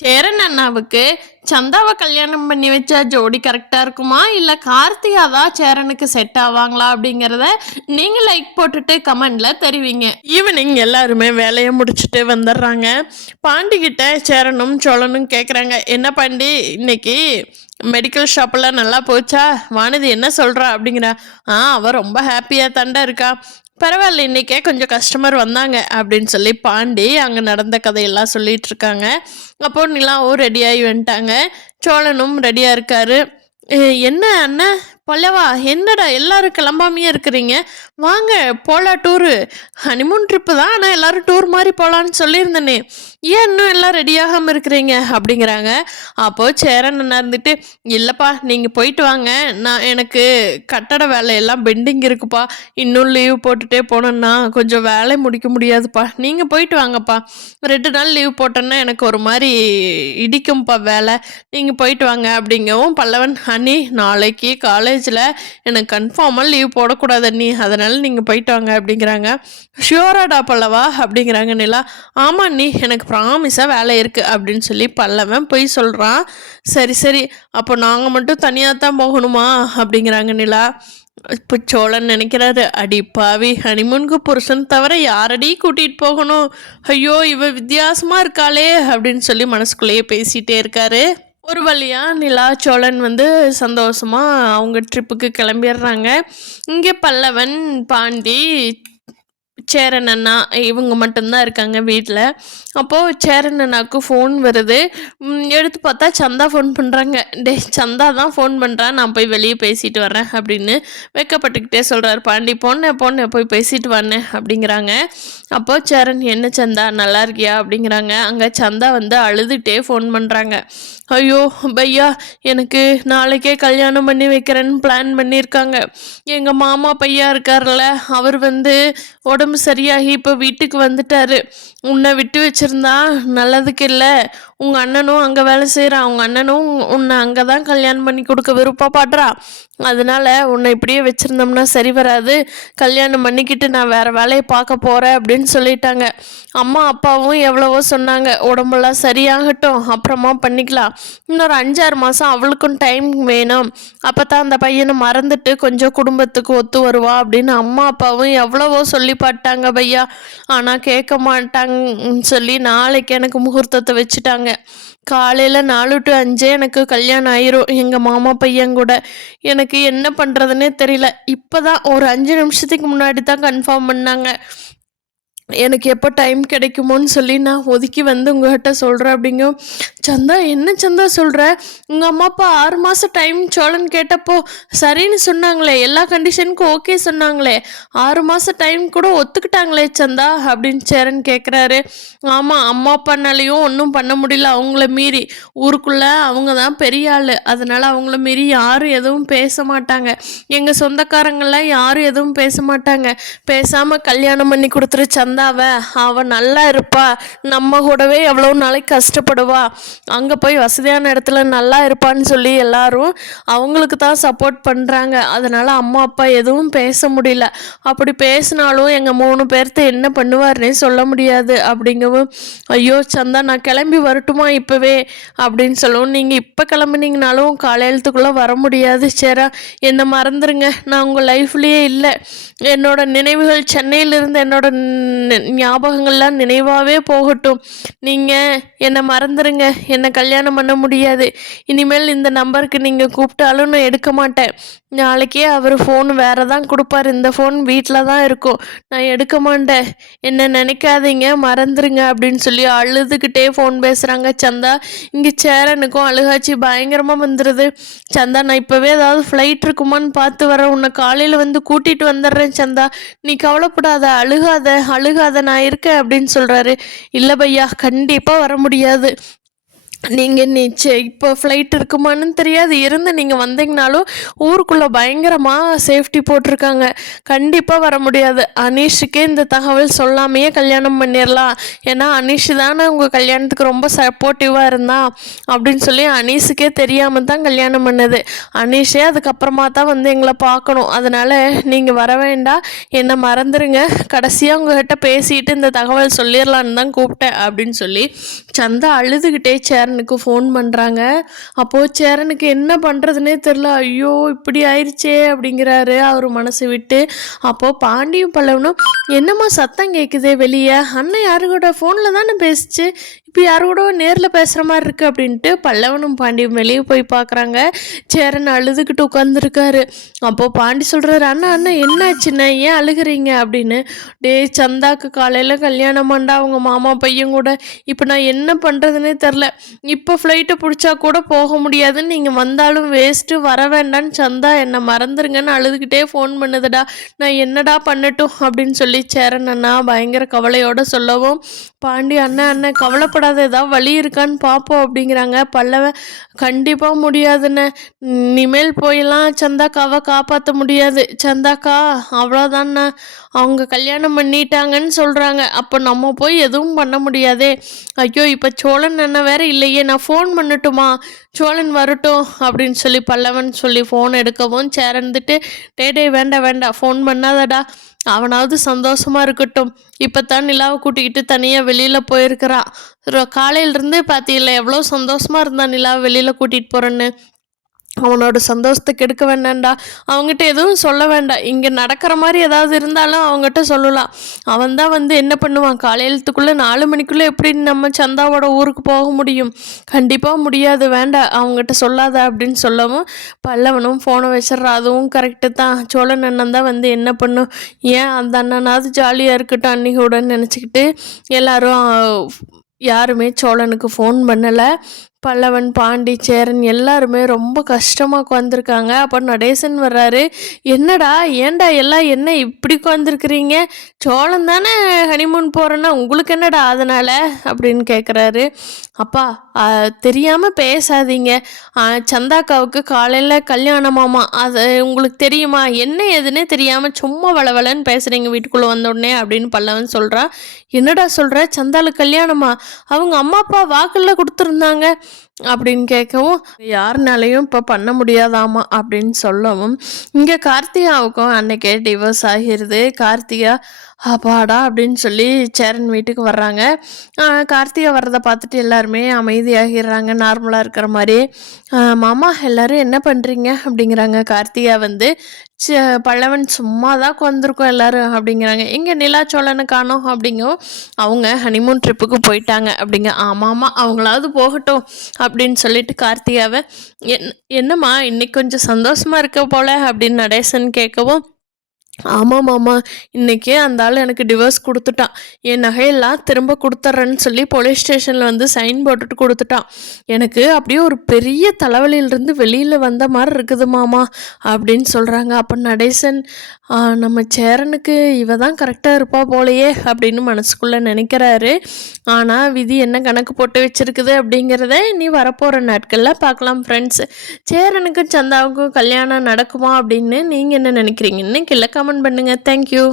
சேரன் அண்ணாவுக்கு சந்தாவை கல்யாணம் பண்ணி வச்சா ஜோடி கரெக்டாக இருக்குமா இல்லை கார்த்திகா தான் சேரனுக்கு செட் ஆவாங்களா அப்படிங்கிறத நீங்கள் லைக் போட்டுட்டு கமெண்டில் தெரிவிங்க. ஈவினிங் எல்லாருமே வேலையை முடிச்சுட்டு வந்துடுறாங்க. பாண்டிக்கிட்ட சேரனும் சோழனும் கேட்குறாங்க, என்ன பாண்டி இன்னைக்கு மெடிக்கல் ஷாப்பெல்லாம் நல்லா போச்சா? வானதி என்ன சொல்கிறா அப்படிங்கிறா. அவள் ரொம்ப ஹாப்பியாக தாண்டா இருக்கா. பரவாயில்ல, இன்றைக்கே கொஞ்சம் கஸ்டமர் வந்தாங்க அப்படின்னு சொல்லி பாண்டி அங்கே நடந்த கதையெல்லாம் சொல்லிட்டு இருக்காங்க. அப்போ நிலாவும் ரெடியாகி வந்துட்டாங்க. சோழனும் ரெடியாக இருக்காரு. என்ன அண்ணன் பல்லவா, என்னடா எல்லாரும் கிளம்பாமையே இருக்கிறீங்க? வாங்க போகலாம் டூரு. ஹனிமூன் ட்ரிப்பு தான், ஆனால் எல்லோரும் டூர் மாதிரி போகலான்னு சொல்லியிருந்தேனே, ஏன் இன்னும் எல்லாம் ரெடியாகாமல் இருக்கிறீங்க அப்படிங்கிறாங்க. அப்போது சேரன் அண்ணா இருந்துட்டு, இல்லைப்பா நீங்கள் போயிட்டு வாங்க, எனக்கு கட்டட வேலையெல்லாம் பெண்டிங் இருக்குப்பா, இன்னும் லீவ் போட்டுகிட்டே போனோன்னா கொஞ்சம் வேலை முடிக்க முடியாதுப்பா, நீங்கள் போயிட்டு வாங்கப்பா. 2 நாள் லீவ் போட்டோன்னா எனக்கு ஒரு மாதிரி இடிக்கும்ப்பா வேலை, நீங்கள் போயிட்டு வாங்க அப்படிங்கவும் பல்லவன், அண்ணி நாளைக்கு காலேஜில் எனக்கு கன்ஃபார்மாக லீவ் போடக்கூடாது அண்ணி, அதனால் நீங்கள் போயிட்டு வாங்க அப்படிங்கிறாங்க. ஷியோராடா பல்லவா அப்படிங்கிறாங்க நிலா. ஆமாம் அண்ணி, எனக்கு ப்ராமிஸாக வேலை இருக்குது அப்படின்னு சொல்லி பல்லவன் போய் சொல்கிறான். சரி சரி, அப்போ நாங்கள் மட்டும் தனியாக தான் போகணுமா அப்படிங்கிறாங்க நிலா. இப்போ சோழன் நினைக்கிறாரு, அடி பாவி, ஹனிமூனுக்கு புருஷன் தவிர யாரடி கூட்டிகிட்டு போகணும், ஐயோ இவ வித்தியாசமாக இருக்காளே அப்படின்னு சொல்லி மனசுக்குள்ளேயே பேசிகிட்டே இருக்காரு. ஒரு வழியாக நிலா சோழன் சந்தோஷமாக அவங்க ட்ரிப்புக்கு கிளம்பிடுறாங்க. இங்கே பல்லவன் பாண்டி சேரன் அண்ணா இவங்க மட்டும்தான் இருக்காங்க வீட்டில். அப்போது சேரன் அண்ணாவுக்கு ஃபோன் வருது. எடுத்து பார்த்தா சந்தா ஃபோன் பண்ணுறாங்க. சந்தா தான் ஃபோன் பண்ணுறான், நான் போய் வெளியே பேசிட்டு வரேன் அப்படின்னு வெக்கப்பட்டுக்கிட்டே சொல்கிறார். பாண்டி பொண்ணு போய் பேசிட்டு வரேன் அப்படிங்கிறாங்க. அப்போது சேரன், என்ன சந்தா நல்லா இருக்கியா அப்படிங்கிறாங்க. அங்கே சந்தா அழுதுகிட்டே ஃபோன் பண்ணுறாங்க. ஐயோ பையா, எனக்கு நாளைக்கே கல்யாணம் பண்ணி வைக்கிறேன்னு பிளான் பண்ணியிருக்காங்க. எங்கள் மாமா பையா இருக்கார்ல, அவர் உடம்பு சரியாகி இப்போ வீட்டுக்கு வந்துட்டாரு. உன்னை விட்டு வச்சுருந்தா நல்லதுக்கு இல்லை. உங்கள் அண்ணனும் அங்கே வேலை செய்கிறான், உங்கள் அண்ணனும் உன்னை அங்கே தான் கல்யாணம் பண்ணி கொடுக்க விருப்பப்படுறா. அதனால் உன்னை இப்படியே வச்சுருந்தோம்னா சரி வராது. கல்யாணம் பண்ணிக்கிட்டு நான் வேறு வேலையை பார்க்க போகிறேன் அப்படின்னு சொல்லிட்டாங்க. அம்மா அப்பாவும் எவ்வளவோ சொன்னாங்க, உடம்பெல்லாம் சரியாகட்டும் அப்புறமா பண்ணிக்கலாம், இன்னொரு 5-6 மாதம் அவளுக்கும் டைம் வேணும், அப்போ தான் அந்த பையனை மறந்துட்டு கொஞ்சம் குடும்பத்துக்கு ஒத்து வருவா அப்படின்னு அம்மா அப்பாவும் எவ்வளவோ சொல்லி பாட்டாங்க பையா. ஆனால் கேட்க மாட்டாங்கன்னு சொல்லி நாளைக்கு எனக்கு முகூர்த்தத்தை வச்சுட்டாங்க. காலையில் 4 to 5 எனக்கு கல்யாணம் ஆயிரும் எங்கள் மாமா பையன் கூட. எனக்கு என்ன பண்ணுறதுன்னே தெரியல. இப்போ தான் ஒரு 5 நிமிஷத்துக்கு முன்னாடி தான் கன்ஃபார்ம் பண்ணாங்க. எனக்கு எப்போ டைம் கிடைக்குமோன்னு சொல்லி நான் ஒதுக்கி உங்கள்கிட்ட சொல்கிறேன் அப்படிங்க. சந்தா, என்ன சந்தா சொல்கிற? உங்கள் அம்மா அப்பா 6 மாதம் டைம் சோழன் கேட்டப்போ சரின்னு சொன்னாங்களே, எல்லா கண்டிஷனுக்கும் ஓகே சொன்னாங்களே, 6 மாதம் டைம் கூட ஒத்துக்கிட்டாங்களே சந்தா அப்படின்னு சேரன் கேட்குறாரு. ஆமாம், அம்மா அப்பானாலையும் ஒன்றும் பண்ண முடியல, அவங்கள மீறி ஊருக்குள்ளே அவங்க தான் பெரிய ஆள், அதனால் அவங்கள மீறி யாரும் எதுவும் பேச மாட்டாங்க. எங்கள் சொந்தக்காரங்களாம் யாரும் எதுவும் பேச மாட்டாங்க. பேசாமல் கல்யாணம் பண்ணி கொடுத்துரு சந்தாவை, அவள் நல்லா இருப்பா, நம்ம கூடவே எவ்வளோ நாளைக்கு கஷ்டப்படுவா, அங்கே போய் வசதியான இடத்துல நல்லா இருப்பான்னு சொல்லி எல்லாரும் அவங்களுக்கு தான் சப்போர்ட் பண்ணுறாங்க. அதனால் அம்மா அப்பா எதுவும் பேச முடியல. அப்படி பேசினாலும் எங்கள் 3 பேர்த்த என்ன பண்ணுவார்னே சொல்ல முடியாது அப்படிங்கவும், ஐயோ சந்தா, நான் கிளம்பி வரட்டுமா இப்போவே அப்படின்னு சொல்லவும், நீங்கள் இப்போ கிளம்புனீங்கனாலும் காலையிலத்துக்குள்ளே வர முடியாது சேரா, என்னை மறந்துடுங்க, நான் உங்கள் லைஃப்லேயே இல்லை. என்னோட நினைவுகள் சென்னையிலிருந்து என்னோட ஞாபகங்கள்லாம் நினைவாகவே போகட்டும். நீங்கள் என்னை மறந்துடுங்க, என்னை கல்யாணம் பண்ண முடியாது. இனிமேல் இந்த நம்பருக்கு நீங்கள் கூப்பிட்டாலும் நான் எடுக்க மாட்டேன். நாளைக்கே அவர் ஃபோன் வேறு தான் கொடுப்பார், இந்த ஃபோன் வீட்டில் தான் இருக்கும், நான் எடுக்க மாட்டேன். என்னை நினைக்காதீங்க, மறந்துடுங்க அப்படின்னு சொல்லி அழுதுகிட்டே ஃபோன் பேசுகிறாங்க சந்தா. இங்கே சேரனுக்கும் அழுகாச்சி பயங்கரமாக வந்துடுது. சந்தா, நான் இப்போவே ஏதாவது ஃப்ளைட் இருக்குமான்னு பார்த்து வரேன், உன்னை காலையில் கூட்டிகிட்டு வந்துடுறேன் சந்தா, நீ கவலைப்படாத, அழுகாத, நான் இருக்கேன் அப்படின்னு சொல்கிறாரு. இல்லை பையா, கண்டிப்பாக வர முடியாது, நீங்கள் இப்போ ஃப்ளைட் இருக்குமான்னு தெரியாது, இருந்து நீங்கள் வந்தீங்கனாலும் ஊருக்குள்ளே பயங்கரமாக சேஃப்டி போட்டிருக்காங்க, கண்டிப்பாக வர முடியாது. அனீஷுக்கே இந்த தகவல் சொல்லாமையே கல்யாணம் பண்ணிடலாம், ஏன்னா அனீஷ் தானே உங்கள் கல்யாணத்துக்கு ரொம்ப சப்போர்ட்டிவாக இருந்தான் அப்படின்னு சொல்லி அனீஷுக்கே தெரியாமல் தான் கல்யாணம் பண்ணது. அனீஷே அதுக்கப்புறமா தான் வந்து எங்களை பார்க்கணும், அதனால் நீங்கள் வர வேண்டாம், என்னை மறந்துடுங்க, கடைசியாக உங்ககிட்ட பேசிட்டு இந்த தகவல் சொல்லிடலான்னு தான் கூப்பிட்டேன் அப்படின்னு சொல்லி சந்தா அழுதுகிட்டே சேரனுக்கு ஃபோன் பண்ணுறாங்க. அப்போது சேரனுக்கு என்ன பண்ணுறதுனே தெரில, ஐயோ இப்படி ஆயிடுச்சே அப்படிங்கிறாரு அவர் மனசு விட்டு. அப்போது பாண்டியும் பல்லவனும், என்னம்மா சத்தம் கேட்குதே வெளியே, அண்ணன் யாரு கூட ஃபோனில் தானே பேசிச்சு, இப்போ யாரு கூட நேரில் பேசுகிற மாதிரி இருக்குது அப்படின்ட்டு பல்லவனும் பாண்டியும் வெளியே போய் பார்க்குறாங்க. சேரன் அழுதுகிட்டு உட்காந்துருக்காரு. அப்போது பாண்டி சொல்கிறாரு, அண்ணா அண்ணா என்னாச்சுண்ணா, ஏன் அழுகிறீங்க அப்படின்னு. சந்தாக்கு காலையில் கல்யாணம் பண்ணா அவங்க மாமா பையன் கூட, இப்போ நான் என்ன பண்ணுறதுனே தெரில, இப்போ ஃப்ளைட்டை பிடிச்சா கூட போக முடியாதுன்னு, நீங்கள் வந்தாலும் வேஸ்ட்டு, வர வேண்டான்னு சந்தா என்னை மறந்துருங்கன்னு அழுதுகிட்டே ஃபோன் பண்ணுதுடா, நான் என்னடா பண்ணட்டும் அப்படின்னு சொல்லி சேரன் அண்ணா பயங்கர கவலையோடு சொல்லவும், பாண்டி அண்ணன் அண்ணன் கவலைப்படாத, ஏதாவது வழி இருக்கான்னு பார்ப்போம் அப்படிங்கிறாங்க. பல்லவன், கண்டிப்பாக முடியாதுன்னு, இனிமேல் போயெல்லாம் சந்தாக்காவை காப்பாற்ற முடியாது, சந்தாக்கா அவ்வளோதாண்ணா, அவங்க கல்யாணம் பண்ணிட்டாங்கன்னு சொல்கிறாங்க, அப்போ நம்ம போய் எதுவும் பண்ண முடியாதே. ஐயோ இப்போ சோழன் அண்ணன் வேற இல்லையே, நான் ஃபோன் பண்ணட்டுமா, சோழன் வரட்டும் அப்படின்னு சொல்லி பல்லவன் சொல்லி ஃபோன் எடுக்கவும் சேரந்துட்டு, டே வேண்டாம் வேண்டாம் ஃபோன் பண்ணாதடா, அவனாவது சந்தோஷமா இருக்கட்டும், இப்போ தான் நிலாவை கூட்டிக்கிட்டு தனியாக வெளியில் போயிருக்கிறான், காலையிலேருந்து பார்த்தீங்களா எவ்வளோ சந்தோஷமாக இருந்தான் நிலாவை வெளியில் கூட்டிகிட்டு போகிறேன்னு, அவனோட சந்தோஷத்தை கெடுக்க வேண்டாம்டா, அவங்ககிட்ட எதுவும் சொல்ல வேண்டாம், இங்கே நடக்கிற மாதிரி ஏதாவது இருந்தாலும் அவங்ககிட்ட சொல்லலாம், அவன் தான் வந்து என்ன பண்ணுவான், காலையிலத்துக்குள்ளே 4 மணிக்குள்ளே எப்படி நம்ம சந்தாவோட ஊருக்கு போக முடியும், கண்டிப்பாக முடியாது, வேண்டாம் அவங்ககிட்ட சொல்லாத அப்படின்னு சொல்லவும் பல்லவனும் ஃபோனை வச்சிட்றா. அதுவும் கரெக்டு தான், சோழன் அண்ணன் தான் வந்து என்ன பண்ணும், ஏன் அந்த அண்ணனாவது ஜாலியாக இருக்கட்டும் அன்னிக்கூடன்னு நினச்சிக்கிட்டு எல்லாரும் யாருமே சோழனுக்கு ஃபோன் பண்ணலை. பல்லவன் பாண்டி சேரன் எல்லாருமே ரொம்ப கஷ்டமாக உட்காந்துருக்காங்க. அப்போ நடேசன் வர்றாரு, என்னடா ஏன்டா எல்லாம் என்ன இப்படி உட்காந்துருக்குறீங்க, சோழன் தானே ஹனிமூன் போகிறேன்னா உங்களுக்கு என்னடா அதனால் அப்படின்னு கேட்குறாரு. அப்பா தெரியாமல் பேசாதீங்க, சந்தாக்காவுக்கு காலையில் கல்யாணமாமா, அது உங்களுக்கு தெரியுமா, என்ன எதுன்னே தெரியாமல் சும்மா வளவலன்னு பேசுகிறீங்க வீட்டுக்குள்ளே வந்தோடனே அப்படின்னு பல்லவன் சொல்கிறா. என்னடா சொல்கிற, சந்தாளுக்கு கல்யாணமா, அவங்க அம்மா அப்பா வாக்கில் கொடுத்துருந்தாங்க அப்படின்னு கேட்கவும், யாருனாலையும் இப்போ பண்ண முடியாதாமா அப்படின்னு சொல்லவும், இங்கே கார்த்திகாவுக்கும் அன்னைக்கே டிவோர்ஸ் ஆகிருது. கார்த்திகா அப்பாடா அப்படின்னு சொல்லி சேரன் வீட்டுக்கு வர்றாங்க. கார்த்திகா வர்றதை பார்த்துட்டு எல்லாருமே அமைதியாகிடுறாங்க, நார்மலாக இருக்கிற மாதிரி. மாமா எல்லோரும் என்ன பண்ணுறீங்க அப்படிங்கிறாங்க. கார்த்திகா வந்து பல்லவன் சும்மா தான் உட்காந்துருக்கோம் எல்லோரும் அப்படிங்கிறாங்க. எங்கே நிலா சோழனை காணோம் அப்படிங்கவும், அவங்க ஹனிமூன் ட்ரிப்புக்கு போயிட்டாங்க அப்படிங்க. ஆமாம் அவங்களாவது போகட்டும் அப்படின்னு சொல்லிட்டு கார்த்திகாவை, என்னம்மா இன்னைக்கு கொஞ்சம் சந்தோஷமாக இருக்க போல அப்படின்னு நடேசன் கேட்கவும், ஆமாம் மாமா, இன்றைக்கே அந்த ஆள் எனக்கு டிவோர்ஸ் கொடுத்துட்டான், என் நகையெல்லாம் திரும்ப கொடுத்துட்றேன்னு சொல்லி போலீஸ் ஸ்டேஷனில் வந்து சைன் போட்டுட்டு கொடுத்துட்டான், எனக்கு அப்படியே ஒரு பெரிய தலைவலியிலிருந்து வெளியில் வந்த மாதிரி இருக்குது மாமா அப்படின்னு சொல்கிறாங்க. அப்போ நடேசன், நம்ம சேரனுக்கு இவ தான் கரெக்டாக இருப்பா போலையே அப்படின்னு மனசுக்குள்ளே நினைக்கிறாரு. ஆனால் விதி என்ன கணக்கு போட்டு வச்சுருக்குது அப்படிங்கிறத நீ வரப்போகிற நாட்களில் பார்க்கலாம் ஃப்ரெண்ட்ஸ். சேரனுக்கும் சந்தாவுக்கும் கல்யாணம் நடக்குமா அப்படின்னு நீங்கள் என்ன நினைக்கிறீங்கன்னு கீழே கமெண்ட் பண்ணுங்கள். தேங்க்யூ.